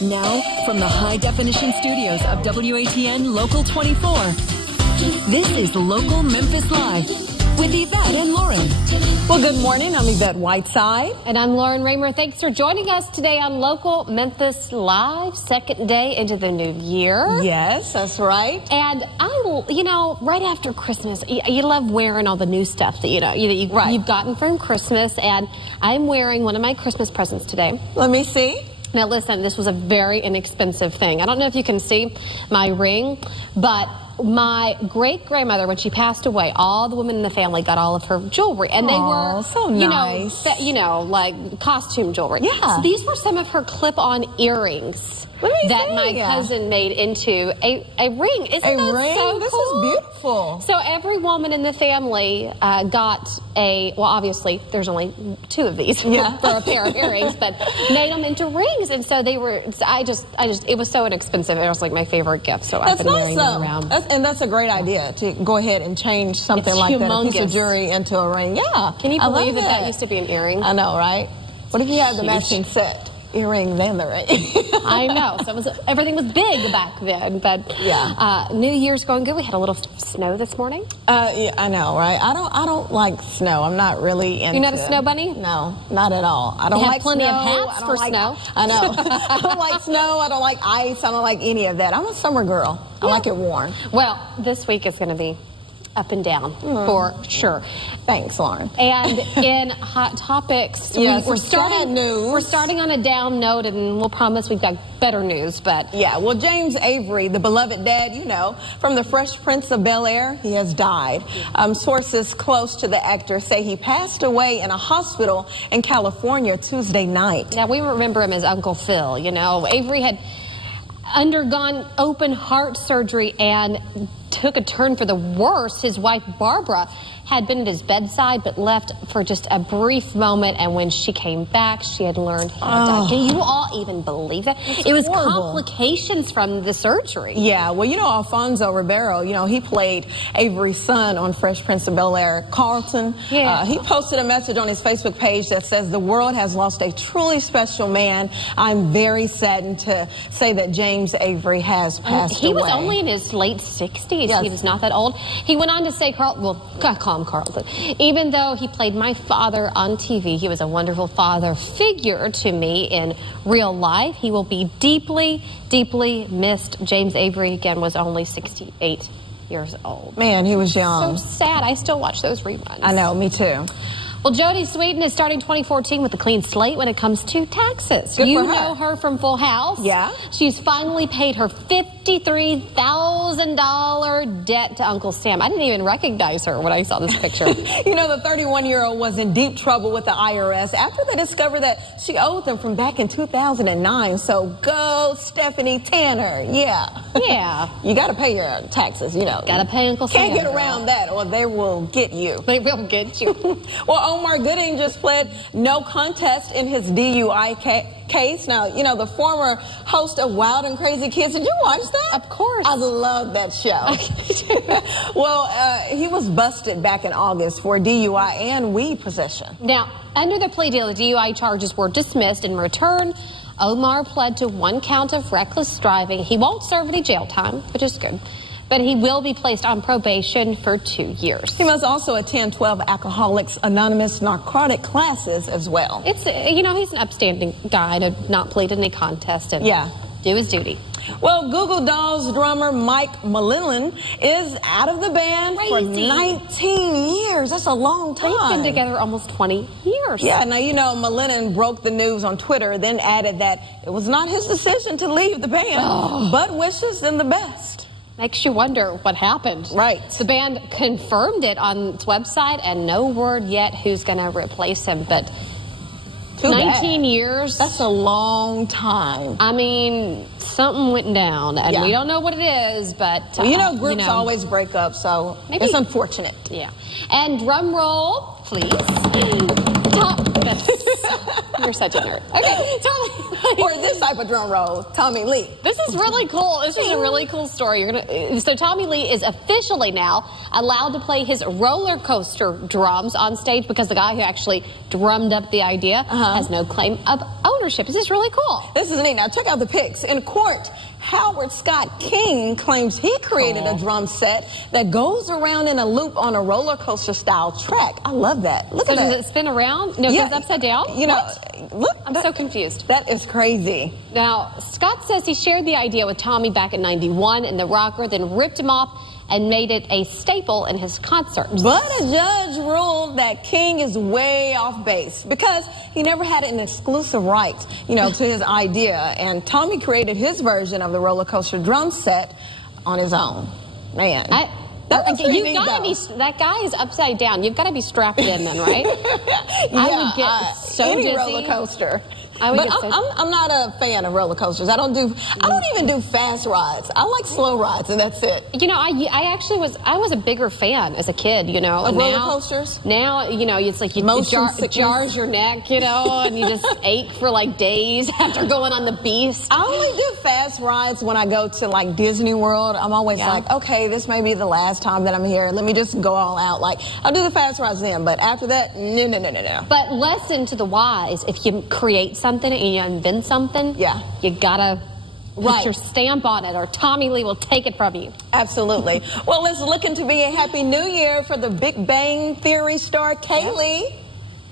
Now, from the high-definition studios of WATN Local 24, this is Local Memphis Live with Yvette and Lauren. Well, good morning. I'm Yvette Whiteside. And I'm Lauren Raymer. Thanks for joining us today on Local Memphis Live, second day into the new year. Yes, that's right. And right after Christmas, you love wearing all the new stuff that you've gotten from Christmas. And I'm wearing one of my Christmas presents today. Let me see. Now listen, this was a very inexpensive thing. I don't know if you can see my ring, but my great-grandmother, when she passed away, all the women in the family got all of her jewelry. And they were, so nice. like costume jewelry. Yeah. So these were some of her clip-on earrings that my cousin made into a ring. Isn't that so This cool? is beautiful. So every woman in the family got well, obviously, there's only two of these for a pair of earrings, but made them into rings. And so they were, it was so inexpensive. It was like my favorite gift. So I've been wearing them around. And that's a great idea to go ahead and change something like that, a piece of jewelry into a ring. Yeah. Can you believe that used to be an earring? I know, right? What if you had the matching set? Earrings and the ring. I know. So everything was big back then. But New Year's going good. We had a little snow this morning. Yeah, I know, right? I don't like snow. I'm not really into. You're not a snow bunny? No, not at all. I don't like plenty snow. of hats for snow. I know. I don't like snow. I don't like ice. I don't like any of that. I'm a summer girl. I like it warm. Well, this week is going to be up and down for sure. Thanks, Lauren. And in Hot Topics, we're starting on a down note, and we'll promise we've got better news. But well, James Avery, the beloved dad, from the Fresh Prince of Bel-Air, he has died. Sources close to the actor say he passed away in a hospital in California Tuesday night. Now, we remember him as Uncle Phil. Avery had undergone open heart surgery and took a turn for the worse. His wife, Barbara, had been at his bedside but left for just a brief moment, and when she came back, she had learned he had died. Can you all even believe that? It was complications from the surgery. Yeah, well, Alfonso Ribeiro, he played Avery's son on Fresh Prince of Bel-Air, Carlton. Yeah. He posted a message on his Facebook page that says, "The world has lost a truly special man. I'm very saddened to say that James Avery has passed away." He was only in his late 60s. Yes. He was not that old. He went on to say, I call him Carlton. Even though he played my father on TV, he was a wonderful father figure to me in real life. He will be deeply, deeply missed. James Avery, again, was only 68 years old. Man, he was young. So sad. I still watch those reruns. I know, me too. Well, Jodie Sweetin is starting 2014 with a clean slate when it comes to taxes. Good you for her. know her from Full House. Yeah. She's finally paid her $53,000 debt to Uncle Sam. I didn't even recognize her when I saw this picture. The 31-year-old was in deep trouble with the IRS after they discovered that she owed them from back in 2009. So go, Stephanie Tanner. Yeah. You got to pay your taxes, Got to pay Uncle Sam. Can't get around that, or they will get you. They will get you. Well, Omar Gooding just pled no contest in his DUI case. Now, the former host of Wild and Crazy Kids. Did you watch that? Of course. I love that show. Well, he was busted back in August for DUI and weed possession. Now, under the plea deal, the DUI charges were dismissed. In return, Omar pled to 1 count of reckless driving. He won't serve any jail time, which is good, but he will be placed on probation for 2 years. He must also attend 12 Alcoholics Anonymous narcotic classes as well. It's, he's an upstanding guy to not plead in any contest and do his duty. Well, Google Dolls drummer Mike Mullen is out of the band for 19 years. That's a long time. They've been together almost 20 years. Yeah, now, Mullen broke the news on Twitter, then added that it was not his decision to leave the band, but wishes them the best. Makes you wonder what happened. Right. The band confirmed it on its website, and no word yet who's going to replace him. But 19 years. That's a long time. I mean, something went down, and we don't know what it is, but... Well, groups always break up, so it's unfortunate. Yeah. And drum roll, please. Top. You're such a nerd. Okay, Tommy. Or this type of drum roll, Tommy Lee. This is really cool. This is a really cool story. So Tommy Lee is officially now allowed to play his roller coaster drums on stage because the guy who actually drummed up the idea has no claim of ownership. This is really cool. This is neat. Now check out the pics. In court, Howard Scott King claims he created a drum set that goes around in a loop on a roller coaster style track. I love that. Look at that. Does it spin around? No, it goes upside down? You know, look. I'm so confused. That is crazy. Now, Scott says he shared the idea with Tommy back in '91 in the rocker, then ripped him off and made it a staple in his concerts. But a judge ruled that King is way off base because he never had an exclusive right, to his idea. And Tommy created his version of the roller coaster drum set on his own. Man. That guy is upside down. You've got to be strapped in then, right? I would get so any dizzy. roller coaster. But I'm not a fan of roller coasters. I don't even do fast rides. I like slow rides, and that's it. I was a bigger fan as a kid, Of roller coasters? Now, it's like it jars your neck, and you just ache for like days after going on the Beast. I only do fast rides when I go to like Disney World. I'm always like, okay, this may be the last time that I'm here. Let me just go all out. Like, I'll do the fast rides then, but after that, no. But lesson to the wise, if you create something and you invent something, you gotta put your stamp on it or Tommy Lee will take it from you. Absolutely. Well, it's looking to be a happy new year for the Big Bang Theory star Kaylee.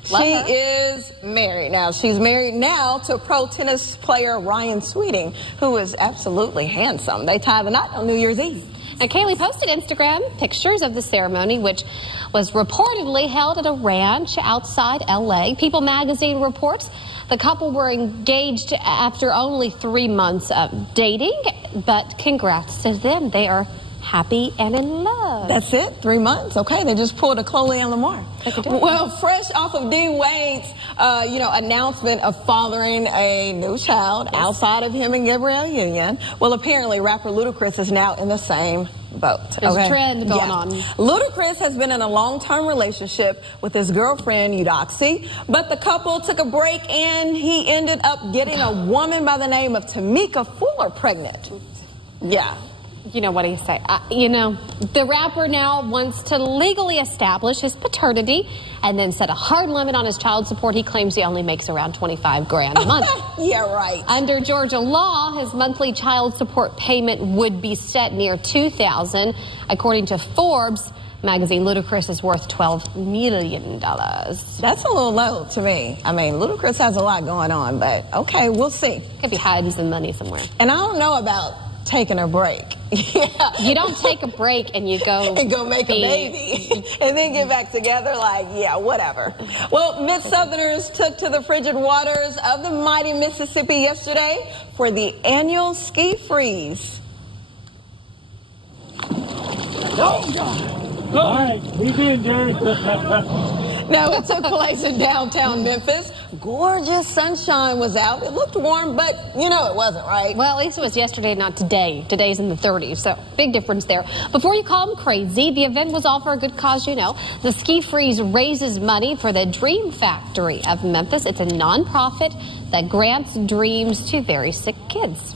She is married now. She's married now to pro tennis player Ryan Sweeting, who is absolutely handsome. They tie the knot on New Year's Eve. And Kaylee posted Instagram pictures of the ceremony, which was reportedly held at a ranch outside L.A. People magazine reports the couple were engaged after only 3 months of dating, but congrats to them. They are happy and in love. That's it, 3 months. Okay, they just pulled a Chloe and Lamar. Well, fresh off of D. Wade's, announcement of fathering a new child outside of him and Gabrielle Union. Well, apparently rapper Ludacris is now in the same boat. There's a trend going on. Ludacris has been in a long-term relationship with his girlfriend Eudoxie, but the couple took a break and he ended up getting a woman by the name of Tamika Fuller pregnant. Yeah. You know, what do you say? The rapper now wants to legally establish his paternity and then set a hard limit on his child support. He claims he only makes around $25 grand a month. Yeah, right. Under Georgia law, his monthly child support payment would be set near $2,000. According to Forbes magazine, Ludacris is worth $12 million. That's a little low to me. I mean, Ludacris has a lot going on, but okay, we'll see. Could be hiding some money somewhere. And I don't know about taking a break. You don't take a break and you go make a baby and then get back together whatever. Well, Mid-Southerners took to the frigid waters of the mighty Mississippi yesterday for the annual ski freeze. Oh, God. All right, he's in, Jerry. Now, it took place in downtown Memphis. Gorgeous sunshine was out. It looked warm, but it wasn't, right? Well, at least it was yesterday, not today. Today's in the 30s, so big difference there. Before you call them crazy, the event was all for a good cause, The Ski Freeze raises money for the Dream Factory of Memphis. It's a nonprofit that grants dreams to very sick kids.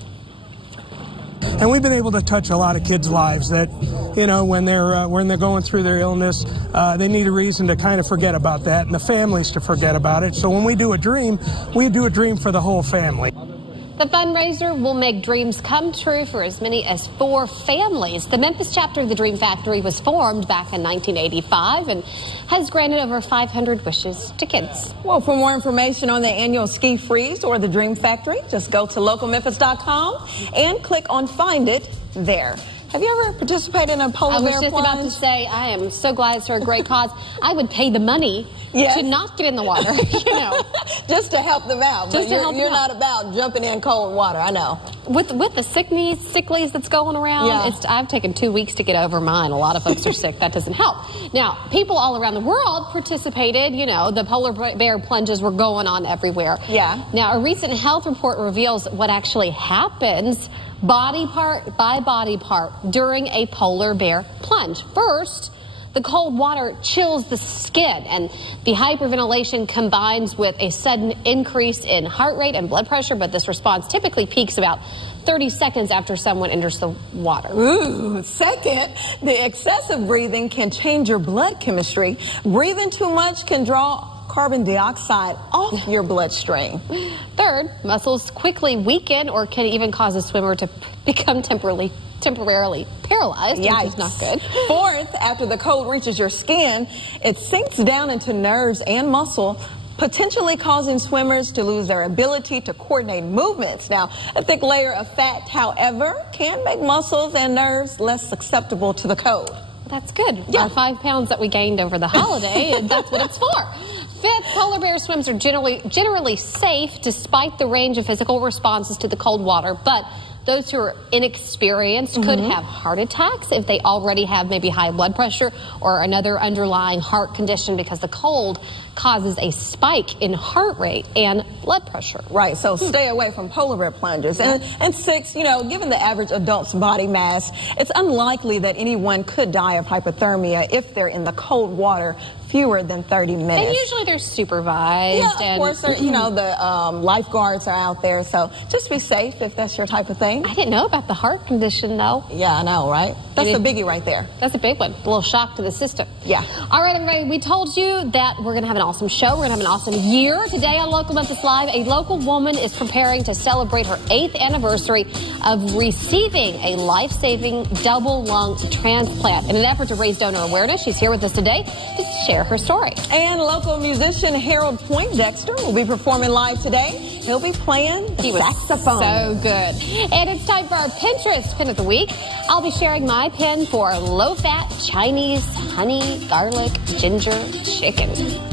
And we've been able to touch a lot of kids' lives that, when they're going through their illness, they need a reason to kind of forget about that and the families to forget about it. So when we do a dream for the whole family. The fundraiser will make dreams come true for as many as 4 families. The Memphis chapter of the Dream Factory was formed back in 1985 and has granted over 500 wishes to kids. Well, for more information on the annual Ski Freeze or the Dream Factory, just go to localmemphis.com and click on Find It there. Have you ever participated in a polar bear plunge? I was just about to say, I am so glad it's for a great cause. I would pay the money to not get in the water, Just to help them out. Just but you're not about jumping in cold water, I know. With the sicklies that's going around, I've taken 2 weeks to get over mine. A lot of folks are sick. That doesn't help. Now, people all around the world participated. The polar bear plunges were going on everywhere. Yeah. Now, a recent health report reveals what actually happens body part by body part during a polar bear plunge. First, The cold water chills the skin, and the hyperventilation combines with a sudden increase in heart rate and blood pressure, but this response typically peaks about 30 seconds after someone enters the water. Ooh, second, the excessive breathing can change your blood chemistry. Breathing too much can draw carbon dioxide off your bloodstream. Third, muscles quickly weaken or can even cause a swimmer to become temporarily paralyzed, Yikes. which is not good. Fourth, after the cold reaches your skin, it sinks down into nerves and muscle, potentially causing swimmers to lose their ability to coordinate movements. Now, a thick layer of fat, however, can make muscles and nerves less susceptible to the cold. That's good. Yeah. Our 5 pounds that we gained over the holiday, and that's what it's for. Fifth, polar bear swims are generally safe despite the range of physical responses to the cold water, but those who are inexperienced could have heart attacks if they already have maybe high blood pressure or another underlying heart condition, because the cold causes a spike in heart rate and blood pressure. Right, so stay away from polar bear plungers. And six, given the average adult's body mass, it's unlikely that anyone could die of hypothermia if they're in the cold water fewer than 30 minutes. And usually they're supervised. Yeah, of course, the lifeguards are out there, so just be safe if that's your type of thing. I didn't know about the heart condition, though. Yeah, I know, right? That's the biggie right there. That's a big one. A little shock to the system. Yeah. All right, everybody, we told you that we're going to have an awesome show. We're going to have an awesome year. Today on Local Memphis Live, a local woman is preparing to celebrate her 8th anniversary of receiving a life-saving double lung transplant. In an effort to raise donor awareness, she's here with us today to share her story. And local musician Harold Poindexter will be performing live today. He'll be playing the saxophone. So good. And it's time for our Pinterest Pin of the Week. I'll be sharing my pin for low-fat Chinese honey, garlic, ginger chicken.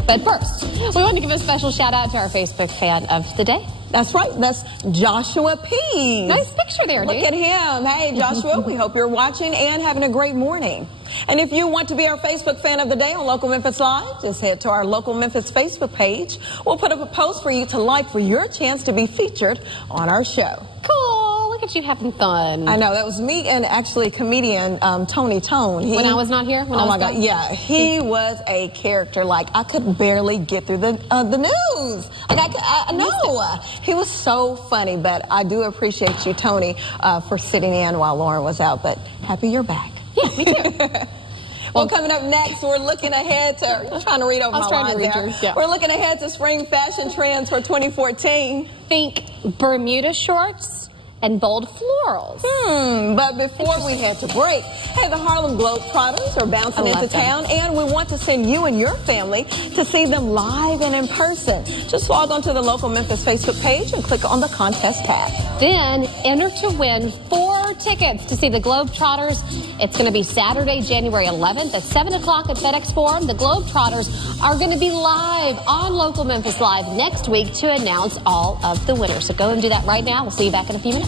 But first, we want to give a special shout-out to our Facebook fan of the day. That's right. That's Joshua P. Nice picture there, dude. Look at him. Hey, Joshua, we hope you're watching and having a great morning. And if you want to be our Facebook fan of the day on Local Memphis Live, just head to our Local Memphis Facebook page. We'll put up a post for you to like for your chance to be featured on our show. Cool. Look at you having fun. I know. That was me and actually comedian Tony Tone. When I was not here? Oh, my God. Yeah. He was a character. Like, I could barely get through the news. Like, I know. He was so funny. But I do appreciate you, Tony, for sitting in while Lauren was out. But happy you're back. Yeah, me too. Well, coming up next, we're looking ahead to... You're trying to read over my lines there. Yeah. We're looking ahead to spring fashion trends for 2014. Think Bermuda shorts and bold florals. But before we head to break, hey, the Harlem Globetrotters are bouncing into town, and we want to send you and your family to see them live and in person. Just log on to the Local Memphis Facebook page and click on the contest tab. Then enter to win 4 tickets to see the Globetrotters. It's going to be Saturday, January 11th at 7 o'clock at FedEx Forum. The Globetrotters are going to be live on Local Memphis Live next week to announce all of the winners. So go and do that right now. We'll see you back in a few minutes.